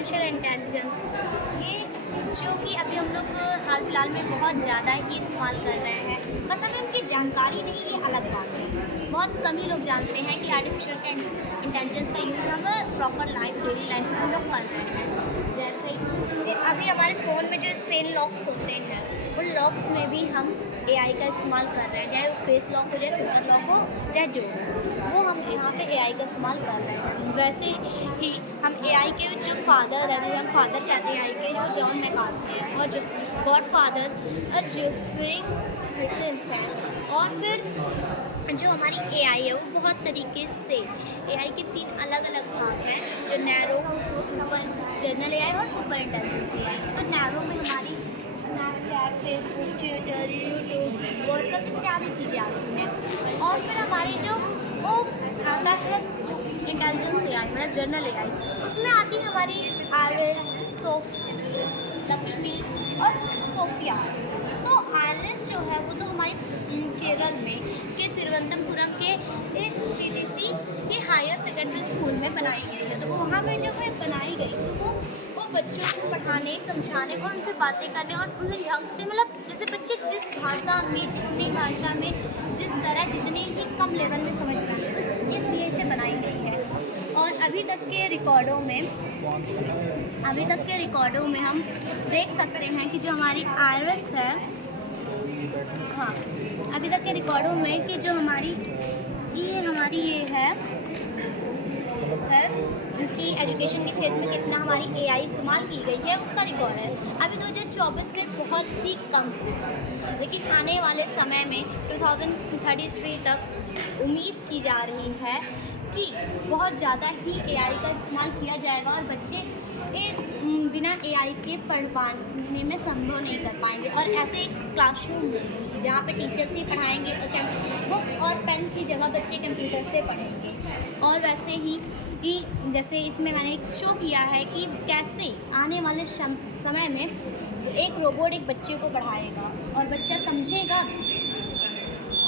Artificial intelligence, ये जो कि अभी हम लोग हाल फिलहाल में बहुत ज़्यादा ही इस्तेमाल कर रहे हैं, बस हमें उनकी जानकारी नहीं, ये अलग बात है। बहुत कम ही लोग जानते हैं कि आर्टिफिशियल इंटेलिजेंस का यूज़ हम प्रॉपर डेली लाइफ में हम लोग कर रहे हैं। जैसे कि अभी हमारे फ़ोन में जो स्क्रीन लॉक्स होते हैं, उन लॉक्स में भी हम एआई का इस्तेमाल कर रहे हैं, चाहे वो फेस लॉक हो, चाहे फिंगर लॉक हो, चाहे जो वो हम यहाँ पे एआई का इस्तेमाल कर रहे हैं। वैसे ही हम एआई के जो फादर हैं, हम फादर कहते हैं एआई के, जो जॉन मैकार्थी हैं, और जो गॉड फादर और जेफरी हिकिन्स हैं। और फिर जो हमारी एआई है वो बहुत तरीके से, एआई के 3 अलग अलग भाग हैं, जो नैरो, सुपर जनरल एआई और सुपर इंटेलिजेंस एआई। तो नैरो में हमारी Snapchat, Facebook, Twitter, YouTube, WhatsApp इत्यादि चीज़ें आती हैं। और फिर हमारी जो वो आता है इंटेलिजेंस एआई, मतलब जनरल एआई, उसमें आती है हमारी आरएस, लक्ष्मी और सोफिया। तो आरएस जो है वो तो हमारी केरल में के तिरुवनंतपुरम के एक सीटीसी के हायर सेकेंडरी स्कूल में बनाई गई है। तो वो वहाँ पे जब वो बनाई गई तो वो बच्चों को पढ़ाने, समझाने और उनसे बातें करने और उन्हें ढंग से, मतलब जैसे बच्चे जिस भाषा में, जितनी भाषा में, जिस तरह, जितने ही कम लेवल में समझ पाए, बस इसलिए इसे बनाई गई है। और अभी तक के रिकॉर्डों में हम देख सकते हैं कि जो हमारी आरएस है, हाँ, अभी तक के रिकॉर्डों में कि जो हमारी ये है कि एजुकेशन के क्षेत्र में कितना हमारी एआई इस्तेमाल की गई है, उसका रिकॉर्ड है। अभी 2024 में बहुत ही कम, लेकिन आने वाले समय में 2033 तक उम्मीद की जा रही है कि बहुत ज़्यादा ही एआई का इस्तेमाल किया जाएगा और बच्चे बिना एआई के पढ़ पाने में संभव नहीं कर पाएंगे। और ऐसे एक क्लासरूम जहाँ पे टीचर्स ही पढ़ाएंगे और बुक और पेन की जगह बच्चे कंप्यूटर से पढ़ेंगे। और वैसे ही कि जैसे इसमें मैंने एक शो किया है कि कैसे आने वाले समय में एक रोबोट एक बच्चे को पढ़ाएगा और बच्चा समझेगा।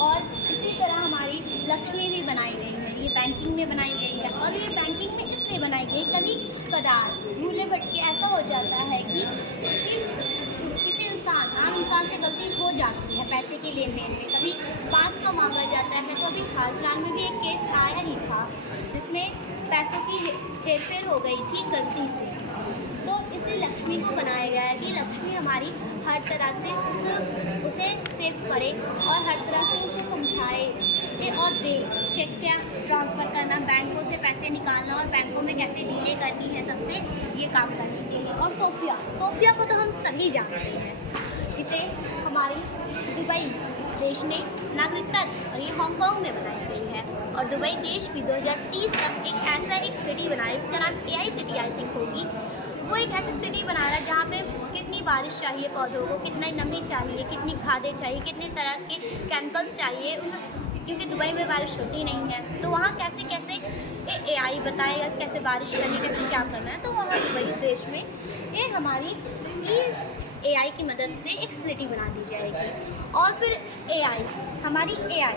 और इसी तरह हमारी लक्ष्मी भी बनाई गई है, ये बैंकिंग में बनाई गई है। और ये बैंकिंग में इसलिए बनाई गई, कभी कदार भूले भटके ऐसा हो जाता है कि किसी आम इंसान से गलती हो जाती है पैसे के लेन देन में, कभी 500 मांगा जाता है। तो अभी हाल फिलहाल में भी एक केस आया ही था जिसमें पैसों की हेरफेर हो गई थी गलती से। तो इसलिए लक्ष्मी को बनाया गया है कि लक्ष्मी हमारी हर तरह से उसे सेव करे और हर तरह से उसे समझाए और दे, चेक क्या ट्रांसफ़र करना, बैंकों से पैसे निकालना और बैंकों में कैसे डीलें करनी है, सबसे ये काम करने के लिए। और सोफिया को तो हम सभी जानते हैं, इसे हमारी दुबई देश ने नागरिकता दी और ये हांगकांग में बनाई गई है। और दुबई देश भी 2030 तक एक सिटी बना है, इसका नाम एआई सिटी आई थिंक होगी। वो एक ऐसी सिटी बना रहा है जहाँ पे कितनी बारिश चाहिए पौधों को, कितनी नमी चाहिए, कितनी खादें चाहिए, कितने तरह के केमिकल्स चाहिए, क्योंकि दुबई में बारिश होती नहीं है। तो वहाँ कैसे कैसे एआई बताएगा कैसे बारिश करनी, कैसे क्या करना है। तो वहाँ दुबई देश में ये हमारी एआई की मदद से एक सिटी बना दी जाएगी। और फिर हमारी एआई